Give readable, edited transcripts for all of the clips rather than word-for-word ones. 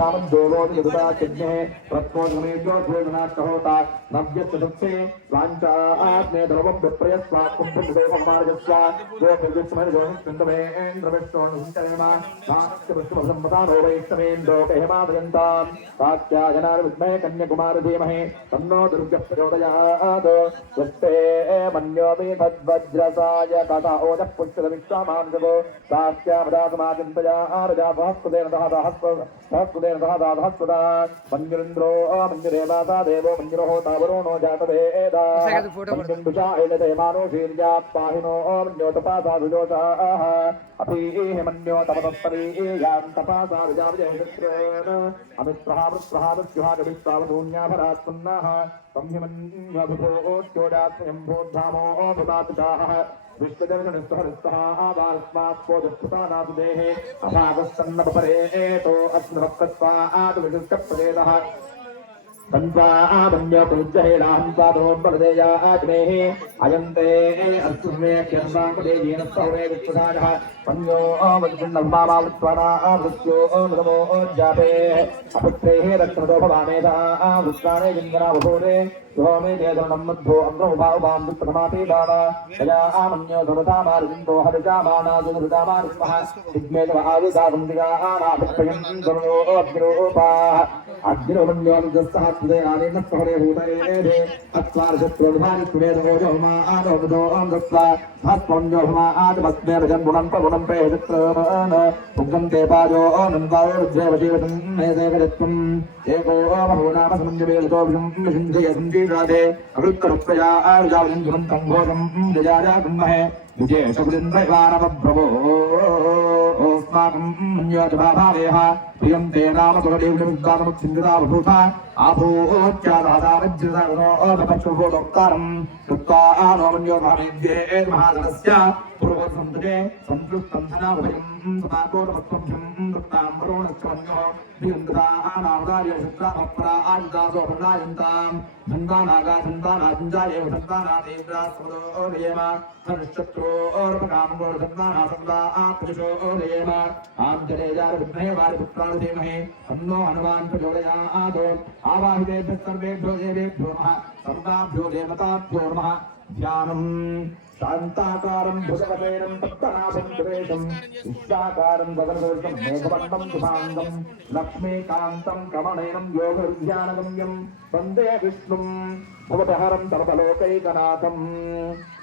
तामं देवो यदुदाचिन्ने रत्नोर्गमेभ्यो द्वेगनाष्टहोता नव्यस्य स्वाञ्चाग्ने द्रवं विप्रयस्वाक्कुं पुण्यदेवं मार्गस्वा गोपविष्णुमेन्द्रविष्णोन्नरेमा नास्य विष्णुसम्पदानो वैष्णवेन्द्रो कहेमादयन्तां वाक्यायनार विद्महे कन्याकुमार धीमहि तन्नो दुर्गः प्रचोदयात् स्वस्ते मन्योऽपि तद्वज्रसाय कथा ओजः पुष्पविश्वामांसवो साक्ष्यामदासमाचिन्तया आरजा सहस्कृतेन सहस्कृता मन्युरिन्द्रो मन्युरेवासा देवो मन्युरो तावरोणो जातवेदा मन्युन्दुषा एलते मानो शीर्यात् पाहिनो मन्योतपासा सुजोषाः अपीः मन्यो तपतस्तरीयां तपासा विजाविजयमित्रेण अमित्रहामृत्रहामृत्युहागविश्वावधून्याभरात् पुन्नः संहिमन्यभिभोच्योजात्म्यम्भोद्धामो भूतापिताः विश्वजननिस्तः आवास्मात्पोजस्फुतानासुदेः अभागस्सन्नपरेतो अस्मभक्तस्वात् विशिष्टप्रदेशः संसामन्योपविज्जहेलाहंसादोपदेयाज्मेः अयन्ते अस्मे क्षन्दाङ्गदेजेन सौरे विश्वदाजः पन्यो वज्रन्नमावृत्वानावृत्यो नमो जापेः अपुत्रेः रक्षणतो भवामेधा वृत्राणे जिङ्गनावभूरे शुभमे देदरणं मध्वो अम्रोभावभां दुःप्रथमापि दान तया आमन्यो धनुतामार्जिन्दो हरिजामानाजुहृतामार्स्मः विघ्नेश आयुधागुन्दिगानाभिप्रयन् धनुयो अग्निरोपाः अग्निरोमन्योऽनुजस्तः आनेन स्थले भूतये अत्वार्षत्रोभारित्वेदोजोमा आदोबुधो अमृत्वा भास्पञ्जोभमा आदभस्मेरजन् गुणं प्रगुणं प्रेषित्रन पुङ्गं ते पाजो नन्दायोर्जयवशीवशं नेदेकजत्वम् एको बहुनाम समञ्जवेलितो विशुन्धय सञ्जीराधे अवृत्करुत्वया आयुजावजन् गुणं कम्भोजं जजाजा कुम्भे विजयशकुलिन्द्रैवानवभ्रवो अस्माकं मन्योजभावेह प्रियं ते नाम सुखदेवनिमुद्गातमुत्सिन्दिता बभूता आभूत्यादादावज्रदानोदपक्षुभोदोक्तारं कृत्वा नो मन्योभावेद्ये महाधनस्य पूर्वसन्तजे संपृक्तं धनाभयं समाकोटमत्वभ्यं कृत्ताम्बरोणस्कमन्यो भियङ्गदानावदार्य शुक्रामप्रा आयुदासो प्रदायन्तां धन्वानागा धन्वानाजुञ्जायेव धन्वानादेव्रास्मदोदयेम धनुश्चत्रोर्पकामगोर धन्वानासंदा आत्रिशो ओदयेम आञ्जलेयार विद्महे वारिपुत्राणि धीमहि तन्नो हनुमान् प्रचोदयात् आवाहितेभ्यः सर्वेभ्यो देवेभ्यो नमः सर्वाभ्यो देवताभ्यो नमः ध्यानम् शान्ताकारं भुजगशयनं पद्मनाभं सुरेशं विश्वाकारं गगनसदृशं मेघवर्णं शुभाङ्गं लक्ष्मीकान्तं कमलनयनं योगविज्ञानगम्यं वन्दे विष्णुं भवतहरं सर्वलोकैकनाथं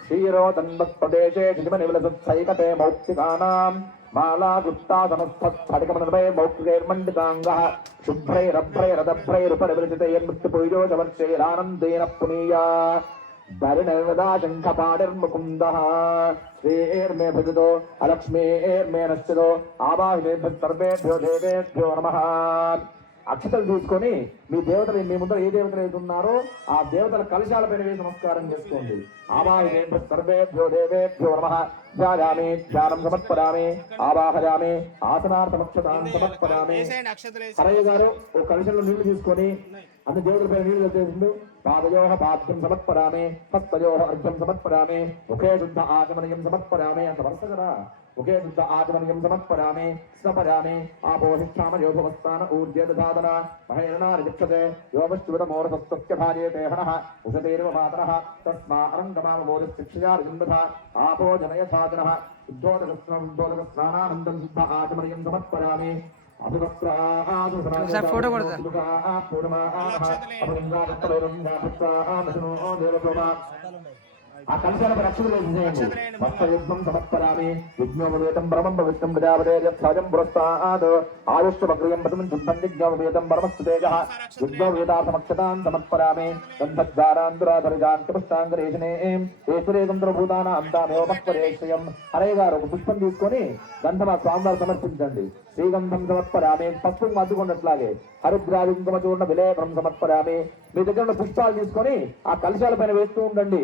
क्षीरोदन्वत्प्रदेशे शिशुमनिविलसत्सैकते मौक्तिकानां मालागुप्तासनस्थस्फटिकमनर्भे मौक्तिकैर्मण्डिताङ्गः शुभ्रैरभ्रैरदभ्रैरुपरिवृजितैर्मृत्युपुञ्जोजवर्षैरानन्देन पुनीया धरिणर्वदा शङ्खपाणिर्मुकुन्दः श्रीर्मे भजतो अलक्ष्मीर्मे नश्चितो आवाहितेभ्यः सर्वेभ्यो देवेभ्यो नमः అక్షతలు తీసుకొని మీ దేవతలు మీ ముందర ఏ దేవతలు ఏదున్నారో ఆ దేవతల కలశాలపైన వేసి నమస్కారం చేసుకోండి ఆవాహితేభ్యः सर्वेभ्यो देवेभ्यो नमः ध्यायामि ध्यानं समर्पयामि आवाहयामि आसनार्थमक्षतां समर्पयामि హరయ్య గారు ఓ కలశంలో నీళ్లు తీసుకొని అన్ని దేవతలపైన నీళ్లు వేసేసిండు పాదయోః పాద్యం సమర్పయామి హస్తయోః అర్ఘ్యం సమర్పయామి ముఖే శుద్ధ ఆచమనీయం సమర్పయామి అంత వరుసగా मुखे शुद्ध आचमनीयं समर्पयामि स्नपयामि आपोहिष्ठामयो भवस्तान ऊर्जे दधादन महेरणारिक्षते योपश्चिवतमोरसस्तस्य भार्येते हनः उषतेर्व मातरः तस्मा अरङ्गमामबोधशिक्षयार्जुन्वथा आपो जनयथाजनः शुद्धोदकस्नानानन्दं शुद्ध आचमनीयं समर्पयामि ఆ కలశాలకు రక్షకులు చేయండి భక్తయుద్ధం సమర్పయామి విజ్ఞోపవేతం పరమం పవిత్రం ప్రజాపతేజం పురస్తాద్ ఆయుష్యమగ్రియం పదం శుద్ధం విజ్ఞోపవేతం పరమస్తుతేజః విజ్ఞోపవేతార్థమక్షతాన్ సమర్పయామి గంధద్వారాంతురాధరిజాంతపుష్టాంగరేషణే ఈశ్వరేంద్రభూతానాం తామేవపక్వరేశ్వయం హరే గారు ఒక పుష్పం తీసుకొని గంధం ఆ స్వామివారు సమర్పించండి శ్రీగంధం సమర్పయామి పసుపు అద్దుకున్నట్లాగే హరిద్రావింకమచూర్ణ విలేపనం సమర్పయామి మీ దగ్గర పుష్పాలు తీసుకొని ఆ కలశాల పైన వేస్తూ ఉండండి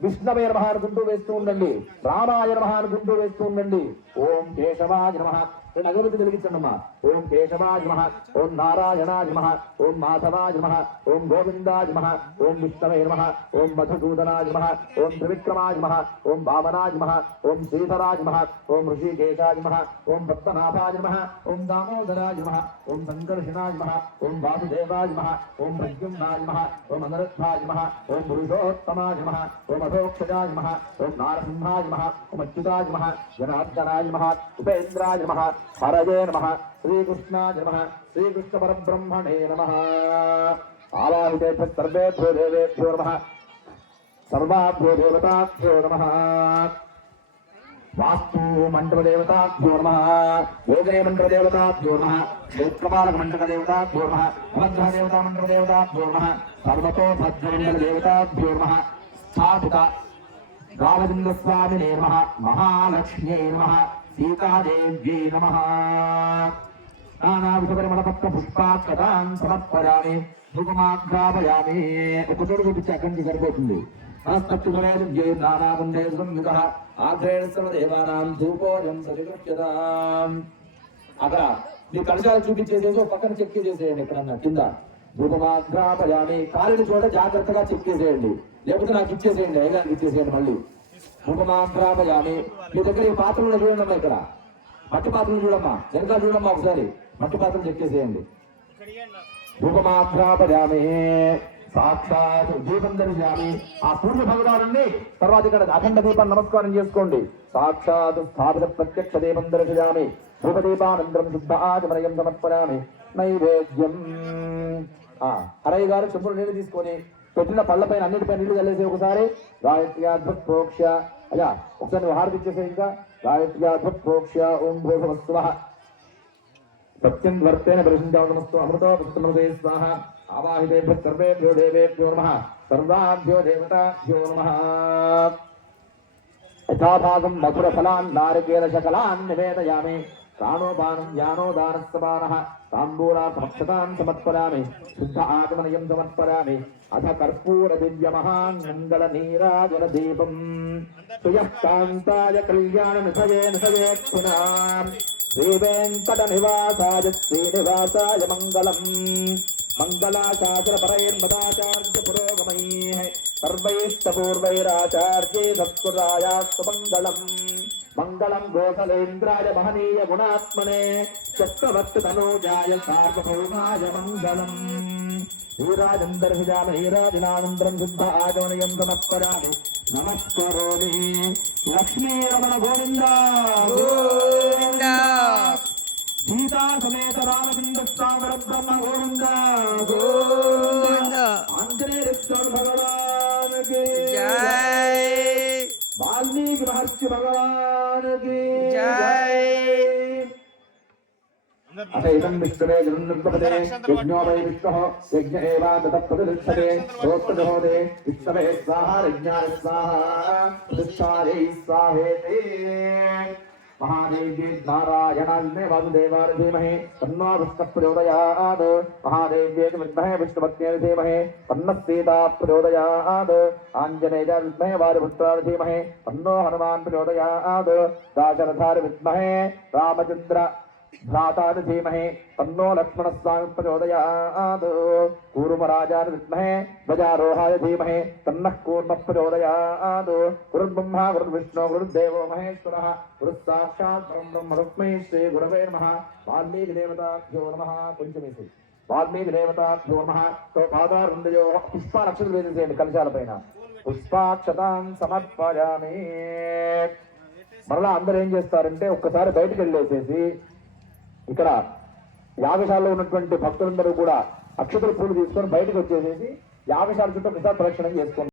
విష్ణవే నమః అనుకుంటూ వేస్తూ ఉండండి రామాయ నమః అనుకుంటూ వేస్తూ ఉండండి ఓం కేశవాయ నమః రెండు అగరబత్తి వెలిగించండి అమ్మా ఓం కేశవాయ నమః ఓం నారాయణాయ నమః ఓం మాధవాయ నమః ఓం గోవిందాయ నమః ఓం విష్ణవే నమః ఓం మధుసూదనాయ నమః ఓం త్రివిక్రమాయ నమః ఓం వామనాయ నమః ఓం శ్రీధరాయ నమః ఓం ఋషికేశాయ నమః ఓం పద్మనాభాయ నమః ఓం దామోదరాయ నమః ఓం సంకర్షణాయ నమః ఓం వాసుదేవాయ నమః ఓం ప్రద్యుమ్నాయ నమః ఓం అనరత్థాయ నమః ఓం పురుషోత్తమాయ నమః ఓం అధోక్షజాయ నమః ఓం నారసింహాయ నమః ఓం అచ్యుతాయ నమః జనార్దనాయ నమః ఉపేంద్రాయ నమః హరయే నమః శ్రీకృష్ణాయ నమః శ్రీకృష్ణ పరబ్రహ్మణే నమః ఆవాహితేభ్యः సర్వేభ్యో దేవేభ్యో నమః సర్వాభ్యో దేవతాభ్యో నమః వాస్తు మండపదేవతాభ్యో నమః యోగయ మండపదేవతాభ్యో నమః క్షేత్రపాలక మండపదేవతాభ్యో నమః నవగ్రహదేవతా మండపదేవతాభ్యో నమః సర్వతో భద్రమండలదేవతాభ్యో నమః స్థాపిత రామచంద్రస్వామినే నమః మహాలక్ష్మ్యై నమః సీతాదేవ్యై నమః నానావిధపరిమళపత్ర పుష్పాక్షతాన్ సమర్పయామి ధూపమాఘ్రాపయామి. ఒక చోటు చూపించి అక్కడి నుంచి సరిపోతుంది. అక్కడ మీ కలశాలు చూపించేసేసి పక్కన చెక్ చేసేయండి. ఎక్కడన్నా కింద ధూపమాఘ్రాపయామి కాలిన చోట జాగ్రత్తగా చెక్ చేసేయండి. లేకపోతే నాకు ఇచ్చేసేయండి, అయ్యగారికి ఇచ్చేసేయండి. మళ్ళీ ధూపమాఘ్రాపయామి. మీ దగ్గర ఈ పాత్రలు చూడండి, ఇక్కడ మట్టి పాత్రలు చూడమ్మా, వెనకాల చూడమ్మా, ఒకసారి మట్టి పాత్రలు చెక్ చేసేయండి. ధూపమాఘ్రాపయామి సాక్షాత్ దీపం దర్శయామి. ఆ సూర్య భగవాను తర్వాత ఇక్కడ అఖండ దీపం నమస్కారం చేసుకోండి. సాక్షాత్ స్థాపిత ప్రత్యక్ష దీపం దర్శయామి. ధూపదీపానంతరం శుద్ధ ఆచమనయం సమర్పయామి. నైవేద్యం. హరయ్య గారు చెంపులు నీళ్లు తీసుకొని పెట్టిన పళ్ళపైన అన్నిటిపై నీళ్లు చల్లేసి ఒకసారి గాయత్ర్యాధ్వప్రోక్ష. అయ్యా ఒకసారి నువ్వు హారతి ఇచ్చేసే. ఇంకా గాయత్ర్యాధ్వప్రోక్ష ఓం భూభవస్వః సత్యంవర్తేన పరిశుద్ధావనమస్తు అమృతో పుస్తమదే స్వాహ. ఆవాహితేభ్యः సర్వేభ్యో దేవేభ్యో నమః సర్వాభ్యో దేవతాభ్యో నమః. యథాభాగం మధుర ఫలాన్ నారికేల శకలాన్ నివేదయామి. ప్రాణోపానం యానోదానస్తమానః తాంబూలాసమక్షతాన్ సమర్పయామి. శుద్ధ ఆగమనయం సమర్పయామి. అథ కర్పూర దివ్య మహాన్మంగళ నీరాజన దీపం శ్రియః కాంతాయ కళ్యాణ నిధయే నిధయేత్పునా. శ్రీ వెంకట నివాసాయ శ్రీనివాసాయ మంగళం. మంగళాచార్య పరైర్మదాచార్య పురోగమైః సర్వైష్టపూర్వైరాచార్యై సత్కృతాయాస్తు మంగళం. మంగళం గోసలేంద్రాయ మహనీయ గుణాత్మనే చక్రవర్తి తనూజాయ సార్వభౌమాయ మంగళం. నీరాజం దర్శయామి. నీరాజనానంతరం శుద్ధ ఆచమనయం సమర్పయామి. నమస్కరోమి. లక్ష్మీరమణ గోవింద గోవింద. సీతా సమేత రామచంద్ర స్వామి బ్రహ్మ గోవింద గోవింద. ఆంజనేయ స్వామి భగవాన్ కి జై. వాల్మీకి మహర్షి భగవాన్ కి జై. అతైతం విష్ణువే జగన్నిర్భవతే యజ్ఞో వై విష్ణుః యజ్ఞ ఏవా తత్ప్రతిష్ఠతే ప్రోక్తజోదే విష్ణవే స్వాహా యజ్ఞాయ స్వాహా ప్రతిష్ఠాయై స్వాహేతి. महादेव्ये नारायणाग्ने वासुदेवाय धीमहि तन्नो विष्णुः प्रचोदयात्. महादेव्ये विद्महे विष्णुपत्न्यै धीमहि तन्नः सीता प्रचोदयात्. आञ्जनेयाय विद्महे वायुपुत्राय धीमहि तन्नो हनुमान् प्रचोदयात्. दाशरथाय विद्महे रामचन्द्र भ्राताय धीमहि तन्नो लक्ष्मणस्वामी प्रचोदयात्. कूर्मराजाय विद्महे ध्वजारोहाय धीमहि तन्नः कूर्मः प्रचोदयात्. गुरुर्ब्रह्मा गुरुर्विष्णुः गुरुर्देवो महेश्वरः गुरुः साक्षात् परब्रह्म तस्मै श्री गुरवे नमः. वाल्मीकिदेवताभ्यो नमः. కొంచెమేసి వాల్మీకిదేవతాభ్యో నమః. తో పాదారుండయో పుష్పాక్షతలు వేసేయండి కలశాలపైన. పుష్పాక్షతాన్ సమర్పయామి. మరలా అందరూ ఏం చేస్తారంటే ఒక్కసారి బయటకు వెళ్ళేసేసి ఇక్కడ యాగశాలలో ఉన్నటువంటి భక్తులందరూ కూడా అక్షతల పూలు తీసుకొని బయటకు వచ్చేసేసి యాగశాల చుట్టూ ఒకసారి ప్రదక్షిణం చేసుకోండి.